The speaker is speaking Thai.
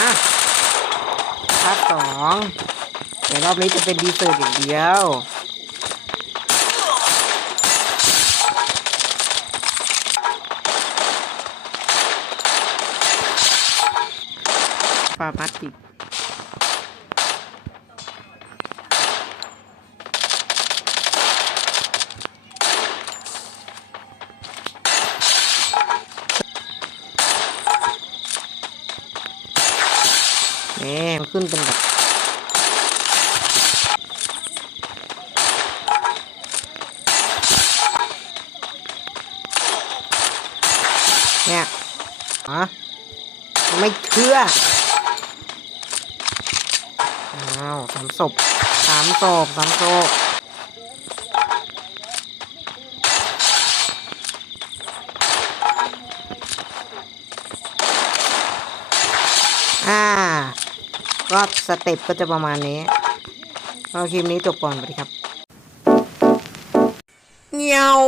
นภาคสองแต่รอบนี้จะเป็นดีเซอร์อย่างเดียวฟาร์มัติก นี่มันขึ้นเป็นแบบเนี่ยฮะไม่เชื่ออ้าวสามศพสามศพสามศพอ่า ก็สเต็ปก็จะประมาณนี้เอาคลิปนี้จบก่อนสวัสดีครับเงี้ยว